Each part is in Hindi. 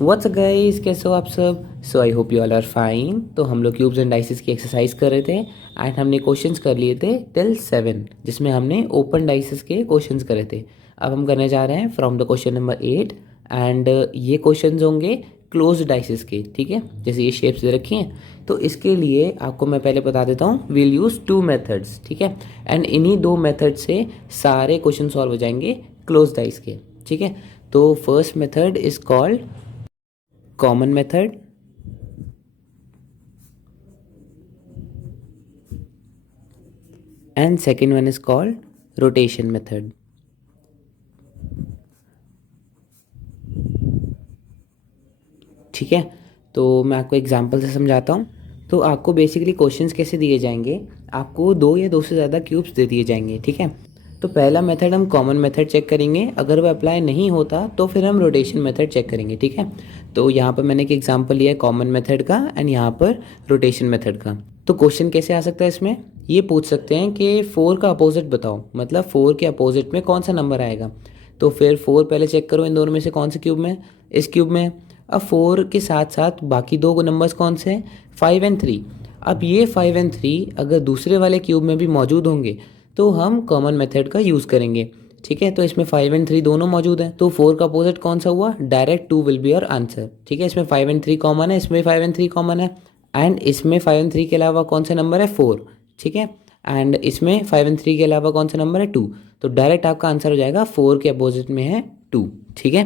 व्हाट्स गाइस, कैसे हो आप सब। So I hope you all are fine. तो हम लोग क्यूब्स एंड डाइसेस की एक्सरसाइज कर रहे थे एंड हमने क्वेश्चंस कर लिए थे टिल 7, जिसमें हमने ओपन डाइसेस के क्वेश्चंस करे थे। अब हम करने जा रहे हैं from the question number 8 and ये क्वेश्चंस होंगे क्लोज डाइसेस के। ठीक है, जैसे ये शेप्स दे रखी हैं, तो इसके लिए आपको मैं पहले बता देता हूँ, विल यूज़ 2 मेथड्स। ठीक है, एंड इन्हीं 2 मेथड से सारे क्वेश्चन सॉल्व हो जाएंगे क्लोज डाइस के। ठीक है, तो first method is called common method and second one is called rotation method. ठीक है, तो मैं आपको एग्जांपल से समझाता हूँ। तो आपको बेसिकली क्वेश्चंस कैसे दिए जाएंगे, आपको 2 या 2 से ज़्यादा क्यूब्स दे दिए जाएंगे। ठीक है, तो पहला मेथड हम कॉमन मेथड चेक करेंगे, अगर वो अप्लाई नहीं होता तो फिर हम रोटेशन मेथड चेक करेंगे। ठीक है, तो यहाँ पर मैंने एक एग्जांपल लिया है कॉमन मेथड का एंड यहाँ पर रोटेशन मेथड का। तो क्वेश्चन कैसे आ सकता है इसमें, ये पूछ सकते हैं कि 4 का अपोजिट बताओ, मतलब 4 के अपोजिट में कौन सा नंबर आएगा। तो फिर 4 पहले चेक करो इन दोनों में से कौन से क्यूब में, इस क्यूब में। अब 4 के साथ साथ बाकी 2 नंबर्स कौन से हैं, 5 एंड 3। अब ये 5 एंड 3 अगर दूसरे वाले क्यूब में भी मौजूद होंगे तो हम कॉमन मेथड का यूज़ करेंगे। ठीक है, तो इसमें 5 एंड 3 दोनों मौजूद हैं, तो 4 का अपोजिट कौन सा हुआ, direct 2 will be your answer. ठीक है, इसमें 5 एंड 3 कॉमन है, इसमें 5 एंड 3 कॉमन है, एंड इसमें 5 एंड 3 के अलावा कौन सा नंबर है, 4। ठीक है, एंड इसमें 5 एंड 3 के अलावा कौन सा नंबर है, 2। तो डायरेक्ट आपका आंसर हो जाएगा 4 के अपोजिट में है 2। ठीक है,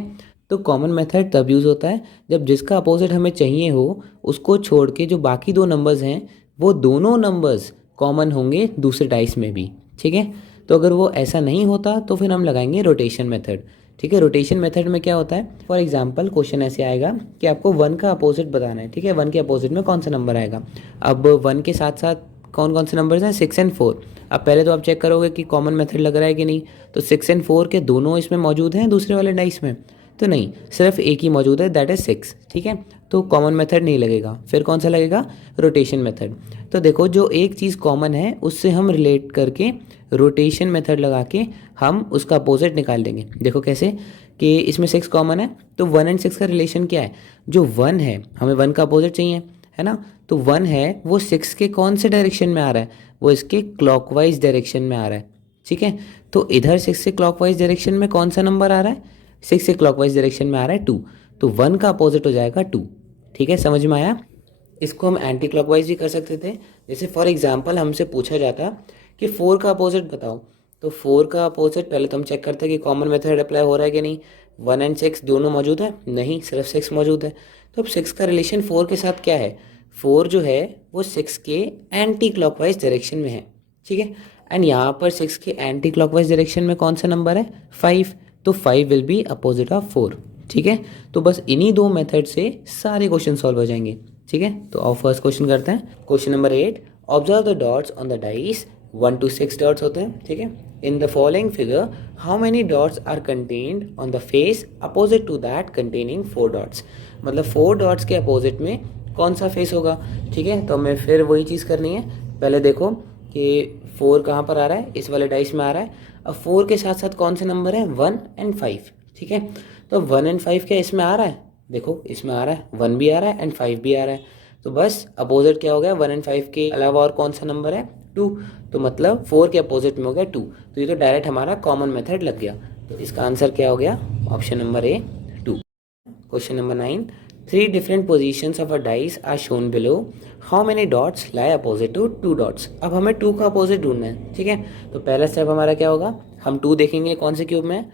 तो कॉमन मेथड तब यूज़ होता है जब जिसका अपोजिट हमें चाहिए हो उसको छोड़ के जो बाकी 2 नंबर्स हैं वो दोनों नंबर्स कॉमन होंगे दूसरे डाइस में भी। ठीक है, तो अगर वो ऐसा नहीं होता तो फिर हम लगाएंगे रोटेशन मेथड। ठीक है, रोटेशन मेथड में क्या होता है, फॉर एग्जांपल क्वेश्चन ऐसे आएगा कि आपको 1 का अपोजिट बताना है। ठीक है, 1 के अपोजिट में कौन सा नंबर आएगा। अब 1 के साथ साथ कौन कौन से नंबर्स हैं, 6 एंड 4। अब पहले तो आप चेक करोगे कि कॉमन मेथड लग रहा है कि नहीं, तो 6 एंड 4 के दोनों इसमें मौजूद हैं दूसरे वाले डाइस में, तो नहीं, सिर्फ एक ही मौजूद है, दैट इज 6। ठीक है, तो कॉमन मेथड नहीं लगेगा, फिर कौन सा लगेगा, रोटेशन मेथड। तो देखो, जो एक चीज़ कॉमन है उससे हम रिलेट करके रोटेशन मेथड लगा के हम उसका अपोजिट निकाल देंगे। देखो कैसे, कि इसमें 6 कॉमन है, तो 1 एंड 6 का रिलेशन क्या है, जो 1 है हमें 1 का अपोजिट चाहिए, है ना। तो 1 है वो 6 के कौन से डायरेक्शन में आ रहा है, वो इसके क्लॉकवाइज डायरेक्शन में आ रहा है। ठीक है, तो इधर 6 से क्लॉकवाइज डायरेक्शन में कौन सा नंबर आ रहा है, 6 से क्लॉकवाइज डायरेक्शन में आ रहा है 2। तो 1 का अपोजिट हो जाएगा 2। ठीक है, समझ में आया। इसको हम एंटी क्लॉकवाइज भी कर सकते थे, जैसे फॉर एग्जांपल हमसे पूछा जाता कि 4 का अपोजिट बताओ, तो 4 का अपोजिट पहले तो हम चेक करते हैं कि कॉमन मेथड अप्लाई हो रहा है कि नहीं। 1 एंड 6 दोनों मौजूद है, नहीं, सिर्फ 6 मौजूद है। तो अब 6 का रिलेशन 4 के साथ क्या है, 4 जो है वो 6 के एंटी क्लॉकवाइज डायरेक्शन में है। ठीक है, एंड यहाँ पर 6 के एंटी क्लॉकवाइज डायरेक्शन में कौन सा नंबर है, 5। तो 5 विल बी अपोजिट ऑफ 4। ठीक है, तो बस इन्हीं 2 मेथड से सारे क्वेश्चन सॉल्व हो जाएंगे। ठीक है, तो आओ फर्स्ट क्वेश्चन करते हैं। Question number 8, observe the dots on the dice. 1 to 6 dots होते हैं। ठीक है, in the following figure how many dots are contained on the face opposite to that containing 4 dots. मतलब 4 डॉट्स के अपोजिट में कौन सा फेस होगा। ठीक है, तो हमें फिर वही चीज़ करनी है। पहले देखो कि 4 कहाँ पर आ रहा है, इस वाले डाइस में आ रहा है। अब 4 के साथ साथ कौन से नंबर है, 1 एंड 5। ठीक है, तो 1 एंड 5 क्या इसमें आ रहा है, देखो इसमें आ रहा है, 1 भी आ रहा है एंड 5 भी आ रहा है। तो बस अपोजिट क्या हो गया, 1 एंड 5 के अलावा और कौन सा नंबर है, 2। तो मतलब 4 के अपोजिट में हो गया 2। तो ये तो डायरेक्ट हमारा कॉमन मेथड लग गया। तो इसका आंसर क्या हो गया, option number A, 2। Question number 9, 3 different positions of a dice are shown below. How many dots lie opposite to 2 dots? अब हमें 2 का अपोजिट ढूंढना है। ठीक है, तो पहला स्टेप हमारा क्या होगा, हम 2 देखेंगे कौन से क्यूब में,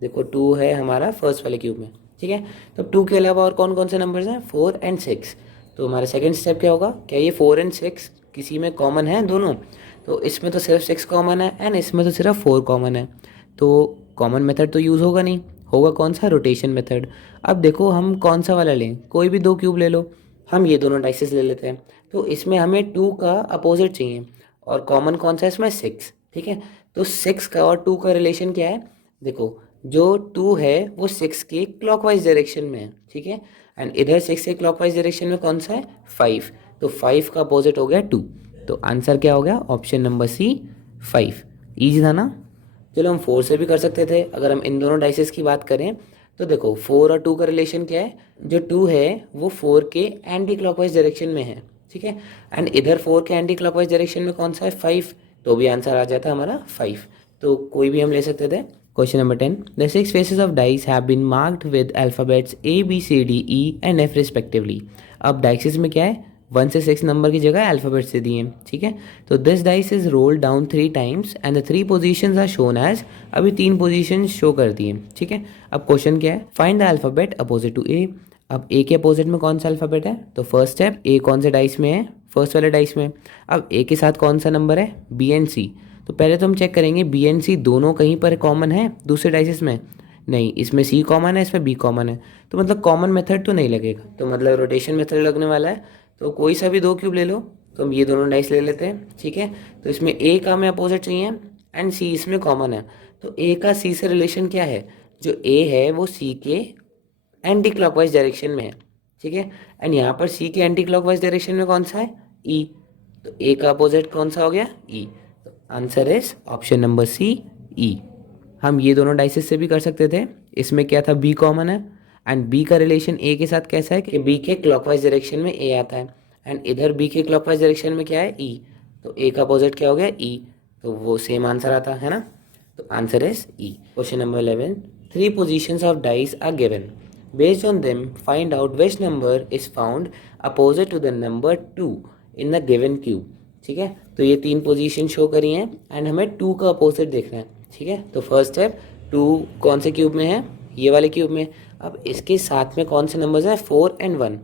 देखो 2 है हमारा फर्स्ट वाले क्यूब में। ठीक है, तो 2 के अलावा और कौन कौन से नंबर्स हैं, 4 एंड 6। तो हमारा सेकंड स्टेप क्या होगा, क्या ये 4 एंड 6 किसी में कॉमन है दोनों। तो इसमें तो सिर्फ 6 कॉमन है एंड इसमें तो सिर्फ 4 कॉमन है, तो कॉमन मेथड तो यूज़ होगा नहीं, होगा कौन सा, रोटेशन मेथड। अब देखो हम कौन सा वाला लें, कोई भी 2 क्यूब ले लो, हम ये दोनों डाइसेस ले लेते हैं। तो इसमें हमें 2 का अपोजिट चाहिए और कॉमन कौन सा है इसमें, 6। ठीक है, तो 6 का और 2 का रिलेशन क्या है, देखो जो 2 है वो 6 के क्लॉकवाइज डायरेक्शन में है। ठीक है, एंड इधर 6 के क्लॉकवाइज डायरेक्शन में कौन सा है, 5। तो 5 का अपोजिट हो गया 2। तो आंसर क्या हो गया, ऑप्शन नंबर सी, 5। ईजी था ना। चलो हम 4 से भी कर सकते थे, अगर हम इन दोनों डाइसेस की बात करें तो देखो 4 और 2 का रिलेशन क्या है, जो 2 है वो 4 के एंटी क्लॉकवाइज डायरेक्शन में है, ठीक है। एंड इधर 4 के एंटी क्लॉकवाइज डायरेक्शन में कौन सा है, 5, तो भी आंसर आ जाता हमारा 5। तो कोई भी हम ले सकते थे। Question number 10, the 6 faces of dice have been marked with alphabets A B C D E and F respectively। अब डाइसेस में क्या है, 1 से 6 नंबर की जगह अल्फ़ाबेट से दिए हैं, ठीक है। तो this dice is rolled down 3 times and the 3 positions are shown as, अभी 3 पोजीशन शो कर दिए, ठीक है। अब क्वेश्चन क्या है, find the alphabet opposite to A. अब ए के अपोजिट में कौन सा अल्फ़ाबेट है, तो फर्स्ट स्टेप ए कौन से डाइस में है, फर्स्ट वाले डाइस में। अब ए के साथ कौन सा नंबर है, बी एंड सी। तो पहले तो हम चेक करेंगे बी एंड सी दोनों कहीं पर कॉमन है दूसरे डाइसेस में, नहीं, इसमें सी कॉमन है, इसमें बी कॉमन है, तो मतलब कॉमन मेथड तो नहीं लगेगा, तो मतलब रोटेशन मेथड लगने वाला है। तो कोई सा भी 2 क्यूब ले लो, तो हम ये दोनों डाइस ले लेते हैं, ठीक है। तो इसमें ए का हमें अपोजिट चाहिए एंड सी इसमें कॉमन है, तो ए का सी से रिलेशन क्या है, जो ए है वो सी के एंटी क्लॉकवाइज डायरेक्शन में है, ठीक है। एंड यहाँ पर सी के एंटी क्लॉकवाइज डायरेक्शन में कौन सा है, ई, तो ए का अपोजिट कौन सा हो गया, ई। तो answer is option number C, E. हम ये दोनों डाइसेस से भी कर सकते थे, इसमें क्या था, बी कॉमन है एंड बी का रिलेशन ए के साथ कैसा है कि बी के क्लॉकवाइज डायरेक्शन में ए आता है एंड इधर बी के क्लॉकवाइज डायरेक्शन में क्या है, ई, तो ए का अपोजिट क्या हो गया, ई, तो वो सेम आंसर आता है ना। तो answer is E. Question number 11, 3 positions of dice are given, based on them find out which number is found opposite to the number 2 in the given cube, ठीक है। तो ये 3 पोजीशन शो करी हैं एंड हमें 2 का अपोजिट देखना है, ठीक है। तो फर्स्ट स्टेप 2 कौन से क्यूब में है, ये वाले क्यूब में। अब इसके साथ में कौन से नंबर्स हैं, 4 एंड 1।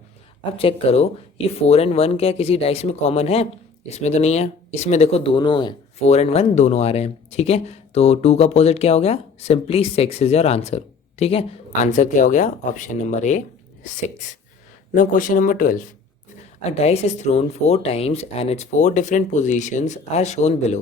अब चेक करो ये 4 एंड 1 क्या किसी डाइस में कॉमन है, इसमें तो नहीं है, इसमें देखो दोनों हैं, 4 एंड 1 दोनों आ रहे हैं, ठीक है। तो 2 का अपोजिट क्या हो गया, सिंपली 6 इज योर आंसर, ठीक है। आंसर क्या हो गया, option number A, 6। Now question number 12, a dice is thrown 4 times and its 4 different positions are shown below,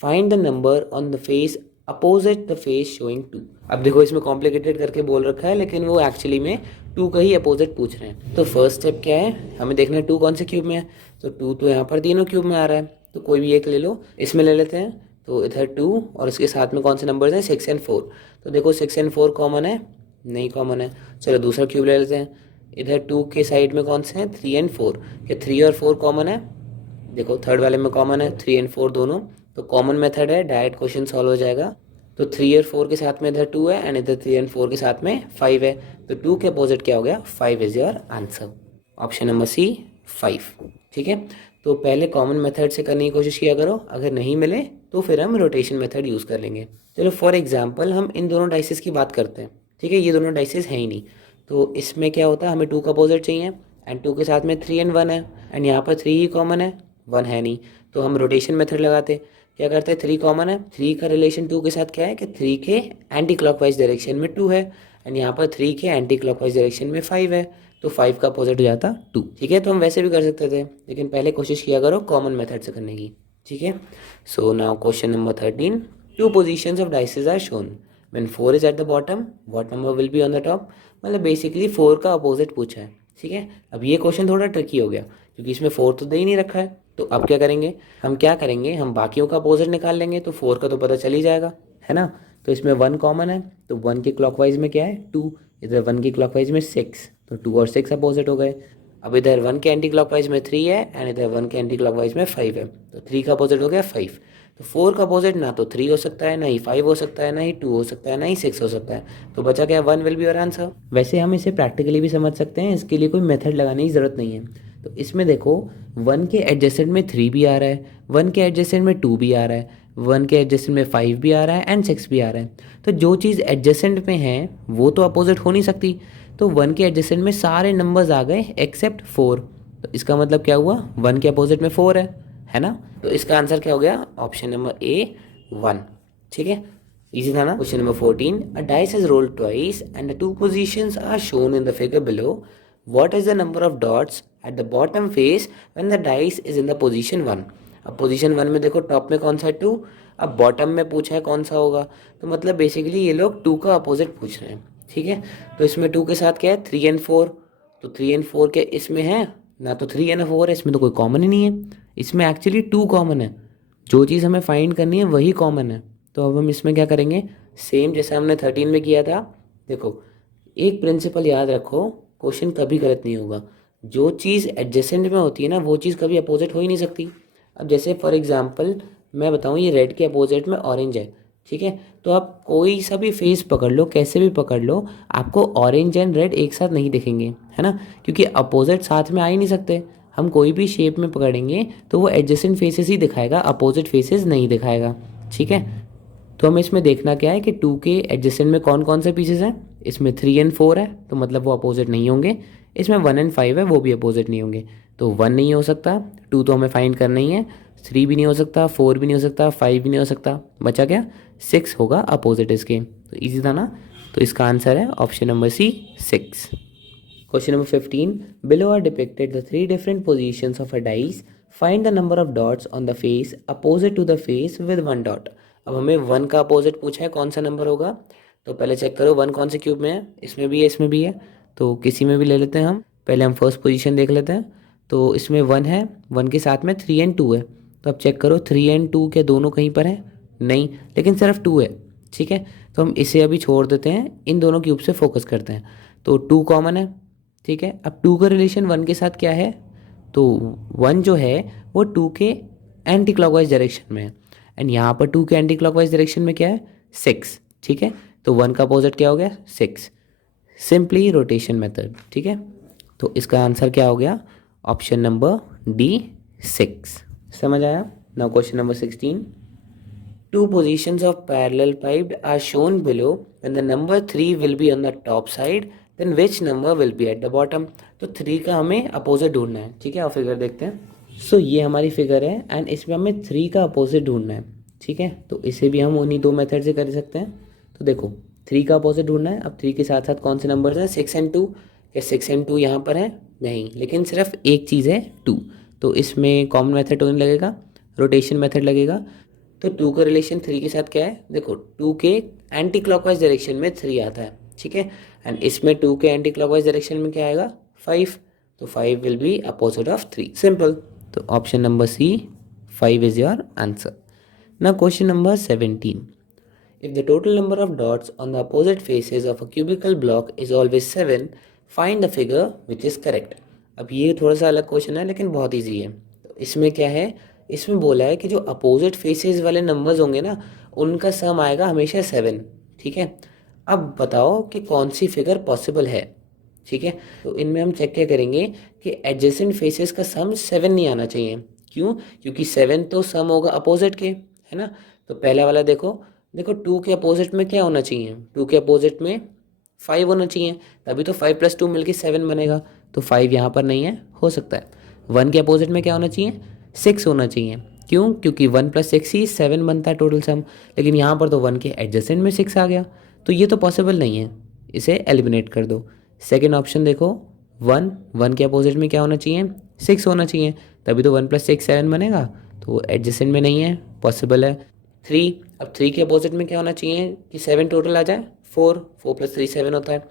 find the number on the face opposite the face showing 2। अब देखो इसमें कॉम्प्लिकेटेड करके बोल रखा है, लेकिन वो एक्चुअली में 2 का ही अपोजिट पूछ रहे हैं। तो फर्स्ट स्टेप क्या है, हमें देखना है 2 कौन से क्यूब में है, तो 2 तो यहाँ पर तीनों क्यूब में आ रहा है, तो कोई भी एक ले लो, इसमें ले लेते हैं। तो इधर 2 और इसके साथ में कौन से नंबर हैं, 6 एंड 4। तो देखो 6 एंड 4 कॉमन है, नहीं कॉमन है, चलो दूसरा क्यूब ले लेते हैं। इधर 2 के साइड में कौन से हैं, 3 एंड 4, क्या 3 और 4 कॉमन है, देखो थर्ड वाले में कॉमन है 3 एंड 4 दोनों, तो कॉमन मेथड है, डायरेक्ट क्वेश्चन सॉल्व हो जाएगा। तो 3 और 4 के साथ में इधर 2 है एंड इधर 3 एंड 4 के साथ में 5 है, तो 2 के अपोजिट क्या हो गया, 5 is your answer, option number C, 5, ठीक है। तो पहले कॉमन मेथड से करने की कोशिश किया करो, अगर नहीं मिले तो फिर हम रोटेशन मेथड यूज़ कर लेंगे। चलो फॉर एग्जाम्पल हम इन दोनों डाइसेस की बात करते हैं, ठीक है। ये दोनों डाइसेस हैं ही नहीं, तो इसमें क्या होता है, हमें 2 का अपोजिट चाहिए एंड 2 के साथ में 3 एंड 1 है एंड यहाँ पर 3 ही कॉमन है, 1 है नहीं, तो हम रोटेशन मेथड लगाते, क्या करते हैं, 3 कॉमन है, 3 का रिलेशन 2 के साथ क्या है कि 3 के एंटी क्लॉकवाइज डायरेक्शन में 2 है एंड यहाँ पर 3 के एंटी क्लॉकवाइज डायरेक्शन में 5 है, तो 5 का अपोजिट हो जाता 2, ठीक है। तो हम वैसे भी कर सकते थे, लेकिन पहले कोशिश किया करो कॉमन मेथड से करने की, ठीक है। So now question number 13, 2 positions of dices are shown, when 4 is at the bottom what number will be on the top, मतलब बेसिकली 4 का अपोजिट पूछा है, ठीक है। अब ये क्वेश्चन थोड़ा ट्रिकी हो गया क्योंकि इसमें 4 तो दे ही नहीं रखा है, तो अब क्या करेंगे, हम बाकियों का अपोजिट निकाल लेंगे, तो 4 का तो पता चल ही जाएगा, है ना। तो इसमें 1 कॉमन है, तो 1 के क्लॉकवाइज में क्या है, 2, इधर 1 के क्लॉकवाइज में 6, तो 2 और 6 अपोजिट हो गए। अब इधर 1 के एंटी क्लॉकवाइज में 3 है एंड इधर 1 के एंटी क्लॉकवाइज में 5 है, तो 3 का अपोजिट हो गया 5। तो 4 का अपोजिट ना तो 3 हो सकता है, ना ही 5 हो सकता है, ना ही 2 हो सकता है, ना ही 6 हो सकता है, तो बचा क्या, 1 विल बी योर आंसर। वैसे हम इसे प्रैक्टिकली भी समझ सकते हैं, इसके लिए कोई मेथड लगाने की ज़रूरत नहीं है। तो इसमें देखो 1 के एडजेसेंट में 3 भी आ रहा है, 1 के एडजेसेंट में 2 भी आ रहा है, 1 के एडजेसेंट में 5 भी आ रहा है एंड 6 भी आ रहा है, तो जो चीज़ एडजेसेंट में है वो तो अपोजिट हो नहीं सकती, तो 1 के एडजेसेंट में सारे नंबर्स आ गए एक्सेप्ट 4, तो इसका मतलब क्या हुआ, 1 के अपोजिट में 4 है ना। तो इसका आंसर क्या हो गया, ऑप्शन नंबर ए, 1, ठीक है, इजी था ना। Question number 14, a dice is rolled twice and the 2 positions are shown in the figure below, what is the number of dots at the bottom face when the dice is in the position 1। अब पोजीशन 1 में देखो टॉप में कौन सा है, 2, अब बॉटम में पूछा है कौन सा होगा, तो मतलब बेसिकली ये लोग 2 का अपोजिट पूछ रहे हैं, ठीक है। तो इसमें 2 के साथ क्या है, 3 एंड 4, तो 3 एंड 4 के इसमें है ना, तो 3 एंड 4 है, इसमें तो कोई कॉमन ही नहीं है, इसमें एक्चुअली 2 कॉमन है, जो चीज़ हमें फाइंड करनी है वही कॉमन है। तो अब हम इसमें क्या करेंगे, सेम जैसे हमने 13 में किया था, देखो एक प्रिंसिपल याद रखो, क्वेश्चन कभी गलत नहीं होगा। जो चीज़ एडजेसेंट में होती है ना, वो चीज़ कभी अपोजिट हो ही नहीं सकती। अब जैसे फॉर एग्जांपल मैं बताऊँ, ये रेड के अपोजिट में ऑरेंज है, ठीक है, तो आप कोई सा भी फेस पकड़ लो, कैसे भी पकड़ लो, आपको ऑरेंज एंड रेड एक साथ नहीं दिखेंगे, है ना, क्योंकि अपोजिट साथ में आ ही नहीं सकते। हम कोई भी शेप में पकड़ेंगे तो वो एडजेसेंट फेसेस ही दिखाएगा, अपोजिट फेसेस नहीं दिखाएगा, ठीक है। तो हमें इसमें देखना क्या है कि 2 के एडजेसेंट में कौन कौन से पीसेस हैं। इसमें 3 एंड 4 है, तो मतलब वो अपोजिट नहीं होंगे। इसमें 1 एंड 5 है, वो भी अपोजिट नहीं होंगे। तो 1 नहीं हो सकता, 2 तो हमें फाइंड करना ही है, 3 भी नहीं हो सकता, 4 भी नहीं हो सकता, 5 भी नहीं हो सकता, बचा क्या, 6 होगा अपोजिट इसके। तो ईजी था ना। तो इसका आंसर है option number C, 6। Question number 15. Below are depicted the 3 different positions of a dice. Find the number of dots on the face opposite to the face with 1 dot. अब हमें 1 का अपोजिट पूछा है, कौन सा नंबर होगा। तो पहले चेक करो 1 कौन से क्यूब में है, इसमें भी है, इसमें भी है, तो किसी में भी ले लेते हैं हम। पहले हम फर्स्ट पोजीशन देख लेते हैं। तो इसमें 1 है, 1 के साथ में 3 एंड 2 है। तो अब चेक करो 3 एंड 2 के दोनों कहीं पर हैं, नहीं, लेकिन सिर्फ 2 है, ठीक है। तो हम इसे अभी छोड़ देते हैं, इन दोनों क्यूब से फोकस करते हैं। तो 2 कॉमन है, ठीक है। अब 2 का रिलेशन 1 के साथ क्या है, तो 1 जो है वो 2 के एंटी क्लॉकवाइज डायरेक्शन में है, एंड यहाँ पर 2 के एंटी क्लॉकवाइज डायरेक्शन में क्या है, 6, ठीक है। तो 1 का अपोजिट क्या हो गया, 6, सिंपली रोटेशन मेथड, ठीक है। तो इसका आंसर क्या हो गया, ऑप्शन नंबर डी, 6। समझ आया। Now question number 16. 2 positions of parallel piped are shown below. When the number 3 will be on the top side, then which number will be at the bottom? तो 3 का हमें अपोजिट ढूंढना है, ठीक है। और फिगर देखते हैं। सो ये हमारी फिगर है एंड इसमें हमें 3 का अपोजिट ढूंढना है, ठीक है। तो इसे भी हम उन्हीं 2 मेथड से कर सकते हैं। तो देखो 3 का अपोजिट ढूंढना है। अब 3 के साथ साथ कौन से नंबर हैं, 6 एंड 2। क्या 6 एंड 2 यहाँ पर है, नहीं, लेकिन सिर्फ एक चीज़ है 2। तो इसमें कॉमन मेथड होने लगेगा, रोटेशन मेथड लगेगा। तो 2 का रिलेशन 3 के साथ क्या है, देखो 2 के एंटी क्लॉकवाइज डायरेक्शन में 3 आता है, ठीक है। एंड इसमें 2 के एंटी क्लॉकवाइज डायरेक्शन में क्या आएगा, 5। तो 5 will be opposite of 3, simple. तो option number C, 5 is your answer. Now question number 17. If the total number of dots on the opposite faces of a cubical block is always 7, find the figure which is correct. अब ये थोड़ा सा अलग क्वेश्चन है लेकिन बहुत ईजी है। तो इसमें क्या है, इसमें बोला है कि जो अपोजिट फेसेस वाले नंबर्स होंगे ना, उनका सम आएगा हमेशा 7, ठीक है। अब बताओ कि कौन सी फिगर पॉसिबल है, ठीक है। तो इनमें हम चेक क्या करेंगे कि एडजेसेंट फेसेस का सम 7 नहीं आना चाहिए। क्यों, क्योंकि 7 तो सम होगा अपोजिट के, है ना। तो पहला वाला देखो, देखो 2 के अपोजिट में क्या होना चाहिए, 2 के अपोजिट में 5 होना चाहिए, तभी तो 5 + 2 मिलके 7 बनेगा। तो 5 यहाँ पर नहीं है, हो सकता है। 1 के अपोजिट में क्या होना चाहिए, 6 होना चाहिए। क्यों, क्योंकि 1 + 6 ही 7 बनता है टोटल सम, लेकिन यहाँ पर तो 1 के एडजेसेंट में 6 आ गया, तो ये तो पॉसिबल नहीं है, इसे एलिमिनेट कर दो। सेकेंड ऑप्शन देखो, 1 के अपोजिट में क्या होना चाहिए, 6 होना चाहिए, तभी तो 1 + 6 7 बनेगा, तो वो एडजेसेंट में नहीं है, पॉसिबल है। 3, अब 3 के अपोजिट में क्या होना चाहिए कि 7 टोटल आ जाए, 4 + 3 7 होता है,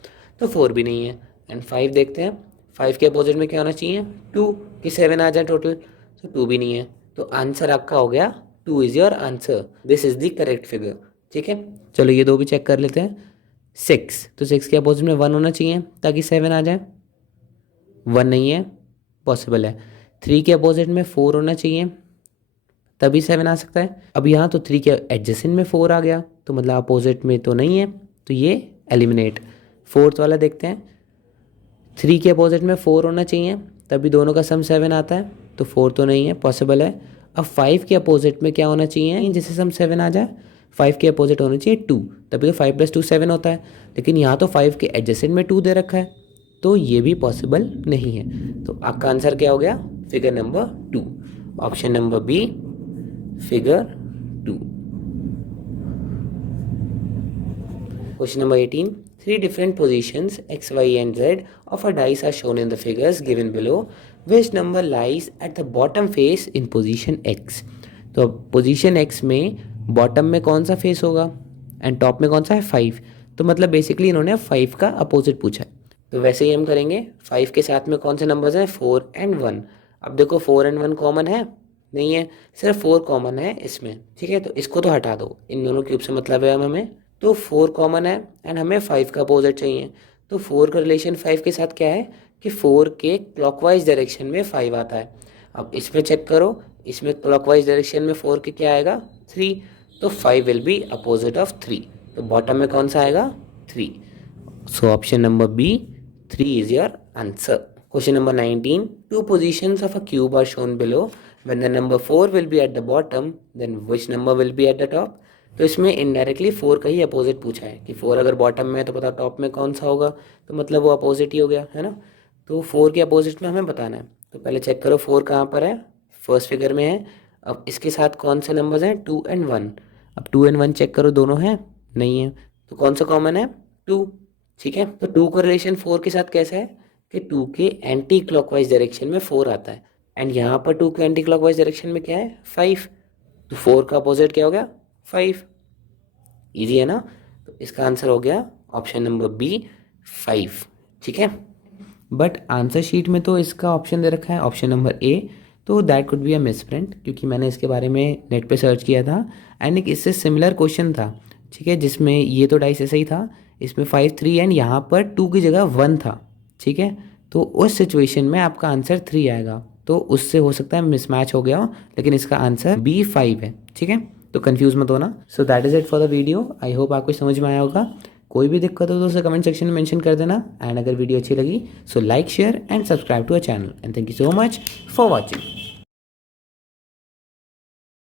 तो 4 भी नहीं है। एंड 5 देखते हैं, 5 के अपोजिट में क्या होना चाहिए, 2 कि 7 आ जाए टोटल, तो 2 भी नहीं है। तो आंसर आपका हो गया 2 is your answer, this is the correct figure, ठीक है। चलो ये 2 भी चेक कर लेते हैं। 6, तो 6 के अपोजिट में 1 होना चाहिए ताकि 7 आ जाए, 1 नहीं है, पॉसिबल है। 3 के अपोजिट में 4 होना चाहिए, तभी 7 आ सकता है। अब यहाँ तो 3 के एडजेसेंट में 4 आ गया, तो मतलब अपोजिट में तो नहीं है, तो ये एलिमिनेट। फोर्थ वाला देखते हैं, 3 के अपोजिट में 4 होना चाहिए, तभी दोनों का सम 7 आता है, तो 4 तो नहीं है, पॉसिबल है। अब 5 के अपोजिट में क्या होना चाहिए जिससे सम 7 आ जाए, 5 के अपोजिट होना चाहिए 2, तभी तो 5 + 2 7 होता है, लेकिन यहाँ तो 5 के एडजेसेंट में 2 दे रखा है, तो ये भी पॉसिबल नहीं है। तो आपका आंसर क्या हो गया, figure number 2, option number B, figure 2। Question number 18. 3 different positions x, y and z of a dice are shown in the figures given below. Which number lies at the bottom face in position x? तो पोजीशन x में बॉटम में कौन सा फेस होगा एंड टॉप में कौन सा है, 5। तो मतलब बेसिकली इन्होंने 5 का अपोजिट पूछा है। तो वैसे ही हम करेंगे, 5 के साथ में कौन से नंबर्स हैं, 4 एंड 1। अब देखो 4 एंड 1 कॉमन है, नहीं है, सिर्फ 4 कॉमन है इसमें, ठीक है। तो इसको तो हटा दो, इन दोनों क्यूब से मतलब है हमें, तो 4 कॉमन है एंड हमें 5 का अपोजिट चाहिए, तो 4 का रिलेशन 5 के साथ क्या है कि 4 के क्लॉकवाइज डायरेक्शन में 5 आता है। अब इसमें चेक करो, इसमें क्लॉकवाइज डायरेक्शन में 4 के क्या आएगा 3, तो 5 विल बी अपोजिट ऑफ 3, तो बॉटम में कौन सा आएगा 3। So option number B 3 is your answer. Question number 19, two positions of a cube are shown below, when the number 4 will be at the bottom then which number will be at the top. तो इसमें इनडायरेक्टली 4 का ही अपोजिट पूछा है कि 4 अगर बॉटम में है तो पता टॉप में कौन सा होगा, तो मतलब वो अपोजिट ही हो गया है ना। तो 4 के अपोजिट में हमें बताना है, तो पहले चेक करो 4 कहाँ पर है, फर्स्ट फिगर में है। अब इसके साथ कौन से नंबर्स हैं 2 एंड 1। अब 2 एंड 1 चेक करो, दोनों हैं नहीं है, तो कौन सा कॉमन है 2, ठीक है। तो 2 का रिलेशन 4 के साथ कैसा है कि 2 के एंटी क्लॉकवाइज डायरेक्शन में 4 आता है, एंड यहाँ पर 2 के एंटी क्लॉकवाइज डायरेक्शन में क्या है 5, तो 4 का अपोजिट क्या हो गया 5। इजी है ना, तो इसका आंसर हो गया ऑप्शन नंबर बी 5, ठीक है। बट आंसर शीट में तो इसका ऑप्शन दे रखा है ऑप्शन नंबर ए, तो that could be a misprint, क्योंकि मैंने इसके बारे में नेट पे सर्च किया था एंड एक इससे सिमिलर क्वेश्चन था, ठीक है, जिसमें ये तो डाइस ऐसा ही था, इसमें 5 3 एंड यहाँ पर 2 की जगह 1 था, ठीक है। तो उस सिचुएशन में आपका आंसर 3 आएगा, तो उससे हो सकता है मिसमैच हो गया हो, लेकिन इसका आंसर बी 5 है, ठीक है। तो कंफ्यूज मत होना। So that is it for the video, I hope आपको समझ में आया होगा। कोई भी दिक्कत हो तो उसे कमेंट सेक्शन में मेंशन कर देना, एंड अगर वीडियो अच्छी लगी so like share and subscribe to our channel, and thank you so much for watching.